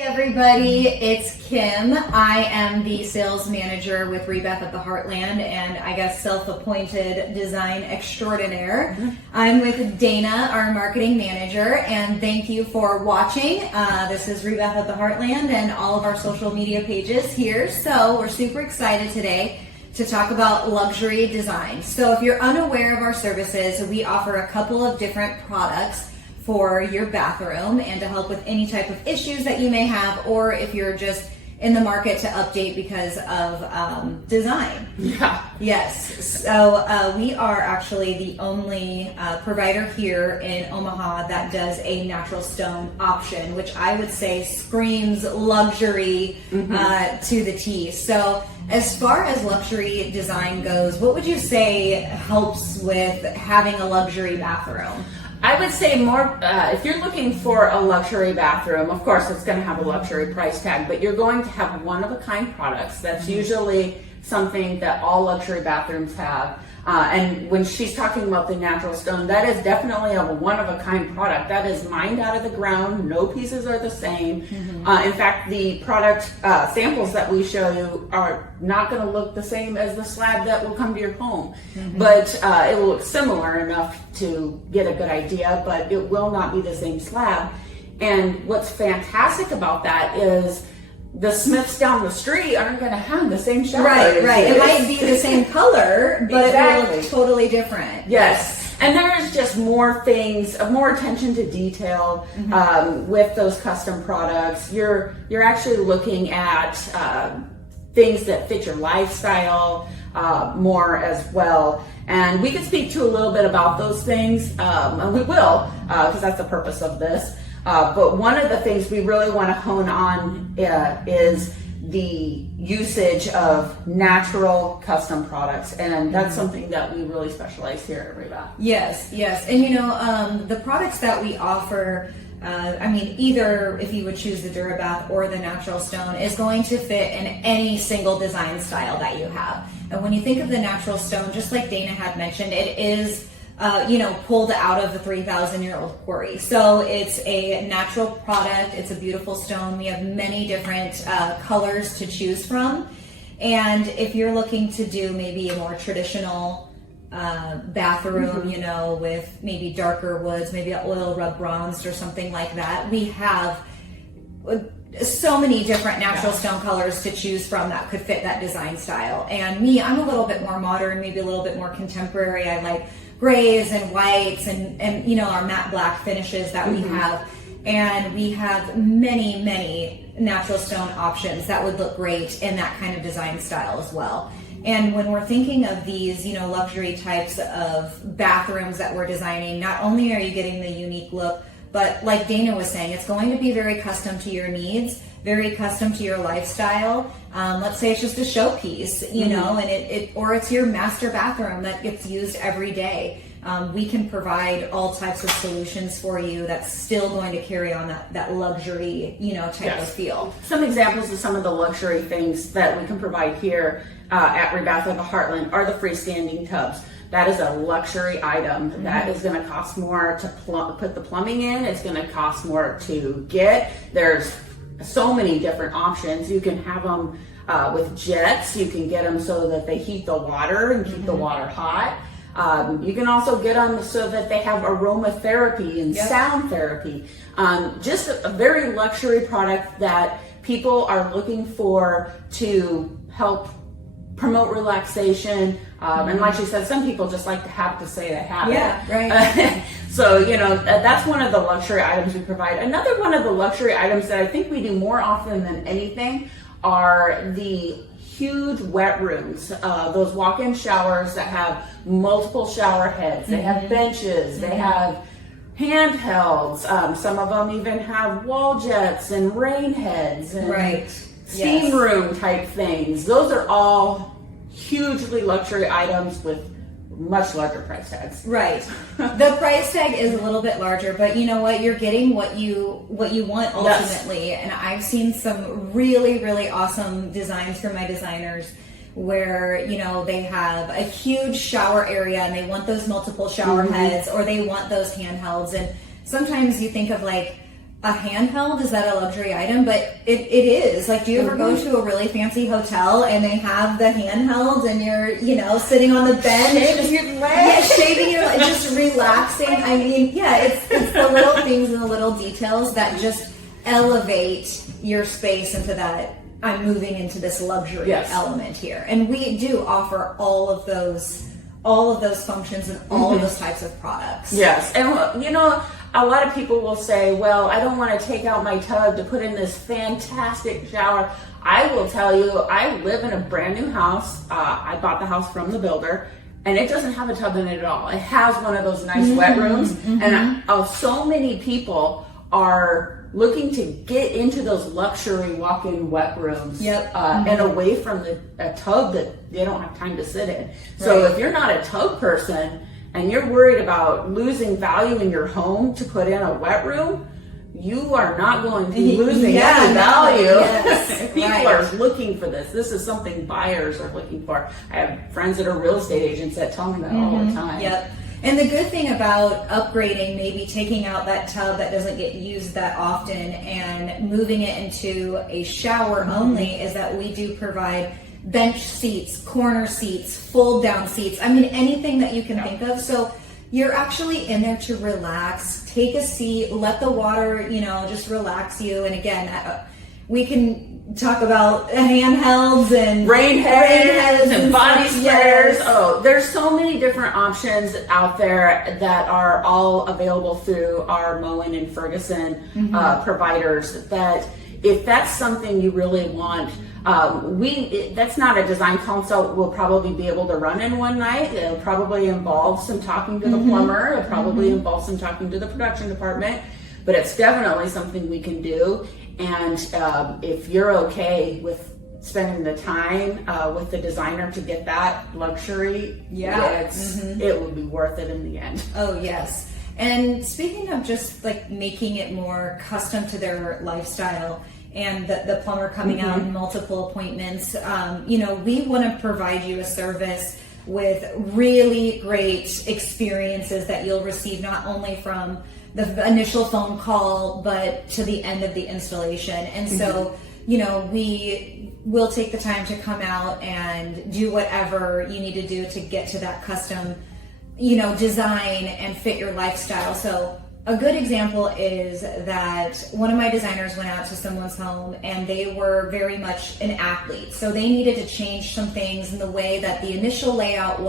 Hey everybody, it's Kim. I am the sales manager with Rebeth at the Heartland and I guess self-appointed design extraordinaire. I'm with Dana, our marketing manager, and thank you for watching. This is Rebeth at the Heartland and all of our social media pages here. So we're super excited today to talk about luxury design. So if you're unaware of our services, we offer a couple of different products for your bathroom and to help with any type of issues that you may have, or if you're just in the market to update because of design. Yeah. Yes. So we are actually the only provider here in Omaha that does a natural stone option, which I would say screams luxury to the T. So as far as luxury design goes, what would you say helps with having a luxury bathroom? I would say more, if you're looking for a luxury bathroom, of course it's going to have a luxury price tag, but you're going to have one-of-a-kind products. That's usually something that all luxury bathrooms have. And when she's talking about the natural stone, that is definitely a one-of-a-kind product. That is mined out of the ground. No pieces are the same. In fact, the product samples that we show you are not going to look the same as the slab that will come to your home. But it will look similar enough to get a good idea, but it will not be the same slab. And what's fantastic about that is the Smiths down the street aren't going to have the same shower. Right. It might be the same color, but Exactly. it will look totally different. Yes. And there's just more things, more attention to detail with those custom products. You're actually looking at things that fit your lifestyle more as well. And we can speak to a little bit about those things, and we will, because that's the purpose of this. But one of the things we really want to hone on is the usage of natural custom products, and that's something that we really specialize here at Rebeth. Yes. And you know, the products that we offer, I mean, either if you would choose the DuraBath or the natural stone, is going to fit in any single design style that you have. And when you think of the natural stone, just like Dana had mentioned, it is pulled out of the 3,000-year-old quarry. So it's a natural product. It's a beautiful stone. We have many different colors to choose from. And if you're looking to do maybe a more traditional bathroom, with maybe darker woods, maybe oil rub bronzed or something like that, we have so many different natural stone colors to choose from that could fit that design style. And me, I'm a little bit more modern, maybe a little bit more contemporary. I like grays and whites and our matte black finishes that we have. And we have many natural stone options that would look great in that kind of design style as well. And when we're thinking of these, luxury types of bathrooms that we're designing, not only are you getting the unique look, but like Dana was saying, it's going to be very custom to your needs, very custom to your lifestyle. Let's say it's just a showpiece, and or it's your master bathroom that gets used every day. We can provide all types of solutions for you that's still going to carry on that luxury, type of feel. Some examples of some of the luxury things that we can provide here at Rebeth at the Heartland are the freestanding tubs. That is a luxury item. That is going to cost more to put the plumbing in. It's going to cost more to get. There's so many different options. You can have them with jets. You can get them so that they heat the water and keep the water hot. You can also get them so that they have aromatherapy and sound therapy. Just a very luxury product that people are looking for to help promote relaxation. And like she said, some people just like to have to say they have it. Yeah, right. So, that's one of the luxury items we provide. Another one of the luxury items that I think we do more often than anything are the huge wet rooms, those walk-in showers that have multiple shower heads. They have benches, they have handhelds. Some of them even have wall jets and rain heads and steam room type things. Those are all hugely luxury items with much larger price tags. Right. The price tag is a little bit larger, but you know what? You're getting what you want ultimately. Yes. And I've seen some really awesome designs from my designers where, they have a huge shower area and they want those multiple shower heads, or they want those handhelds. And sometimes you think of like a handheld, is that a luxury item? But it is. Like, do you ever go to a really fancy hotel and they have the handheld and you're, sitting on the bench, shaving your legs, just relaxing? I mean, it's the little things and the little details that just elevate your space into that I'm moving into this luxury element here. And we do offer all of those functions and all of those types of products. Yes. And a lot of people will say, well, I don't want to take out my tub to put in this fantastic shower. I will tell you, I live in a brand new house. I bought the house from the builder, and it doesn't have a tub in it at all. It has one of those nice wet rooms. And so many people are looking to get into those luxury walk-in wet rooms and away from a tub that they don't have time to sit in. So if you're not a tub person and you're worried about losing value in your home to put in a wet room, you are not going to be losing any value. Yes, People are looking for this. This is something buyers are looking for. I have friends that are real estate agents that tell me that all the time. Yep. And the good thing about upgrading, maybe taking out that tub that doesn't get used that often and moving it into a shower only, is that we do provide bench seats, corner seats, fold down seats. I mean, anything that you can think of. So you're actually in there to relax, take a seat, let the water, just relax you. And again, we can talk about handhelds and rain heads and body sprayers. Yes. Oh, there's so many different options out there that are all available through our Moen and Ferguson providers, that if that's something you really want, that's not a design consult we'll probably be able to run in one night. It'll probably involve some talking to the plumber. It'll probably involve some talking to the production department, but it's definitely something we can do. And if you're okay with spending the time with the designer to get that luxury, it will be worth it in the end. Oh, yes. And speaking of just like making it more custom to their lifestyle, and the plumber coming out in multiple appointments, we want to provide you a service with really great experiences that you'll receive not only from the initial phone call, but to the end of the installation. And so, we will take the time to come out and do whatever you need to do to get to that custom, design and fit your lifestyle. So a good example is that one of my designers went out to someone's home and they were very much an athlete. So they needed to change some things in the way that the initial layout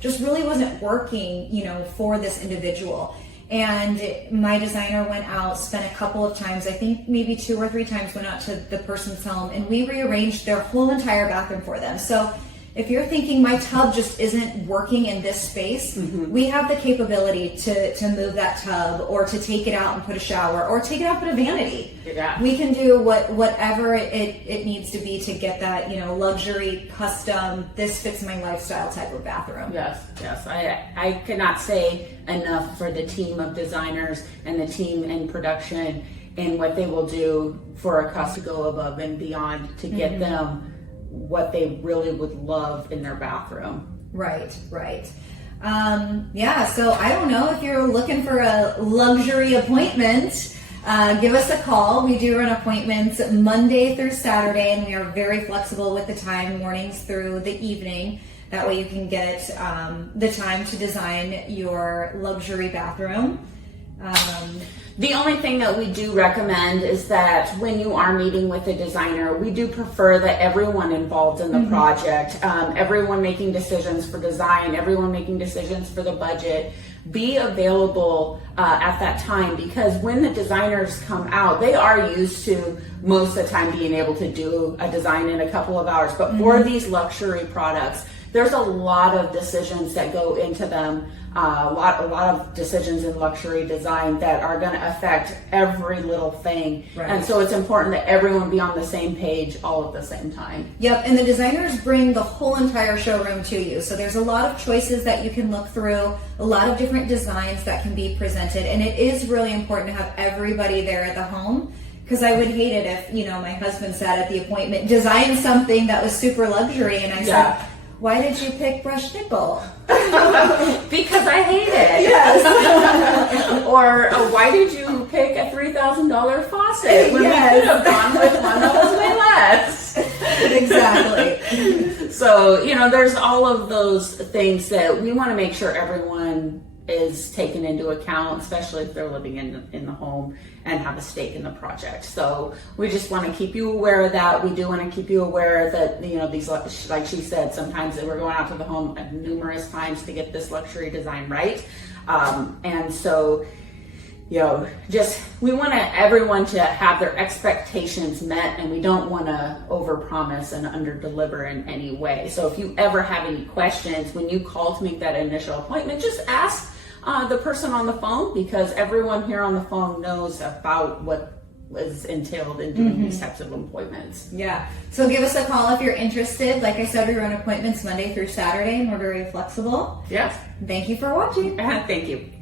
just really wasn't working, for this individual. And my designer went out, spent a couple of times, I think maybe 2 or 3 times, went out to the person's home, and we rearranged their whole entire bathroom for them. So if you're thinking my tub just isn't working in this space, we have the capability to move that tub, or to take it out and put a shower, or take it out and put a vanity. Yeah. We can do whatever it needs to be to get that, luxury, custom, this fits my lifestyle type of bathroom. Yes. I cannot say enough for the team of designers and the team in production and what they will do for a customer, to go above and beyond to get them what they really would love in their bathroom. Right. So I don't know, if you're looking for a luxury appointment, give us a call. We do run appointments Monday through Saturday, and we are very flexible with the time, mornings through the evening. That way you can get the time to design your luxury bathroom. The only thing that we do recommend is that when you are meeting with a designer, we do prefer that everyone involved in the project, everyone making decisions for design, everyone making decisions for the budget, be available at that time, because when the designers come out, they are used to most of the time being able to do a design in a couple of hours. But for these luxury products, there's a lot of decisions that go into them. A lot of decisions in luxury design that are going to affect every little thing. Right. And so it's important that everyone be on the same page all at the same time. Yep, and the designers bring the whole entire showroom to you. So there's a lot of choices that you can look through, a lot of different designs that can be presented. And it is really important to have everybody there at the home, because I would hate it if, my husband sat at the appointment, designed something that was super luxury, and I said, why did you pick brushed nickel? Because I hate it. Yes. Or why did you pick a $3,000 faucet when we could have gone with one that was way less? Exactly. So, there's all of those things that we want to make sure everyone is taken into account, especially if they're living in the home and have a stake in the project. So we just want to keep you aware of that. We do want to keep you aware that, these, like she said, sometimes we're going out to the home numerous times to get this luxury design right. And so, we want everyone to have their expectations met, and we don't want to overpromise and underdeliver in any way. So if you ever have any questions, when you call to make that initial appointment, just ask the person on the phone, because everyone here on the phone knows about what is entailed in doing these types of appointments. Yeah. So give us a call if you're interested. Like I said, we run appointments Monday through Saturday, and we're very flexible. Yes. Thank you for watching. Thank you.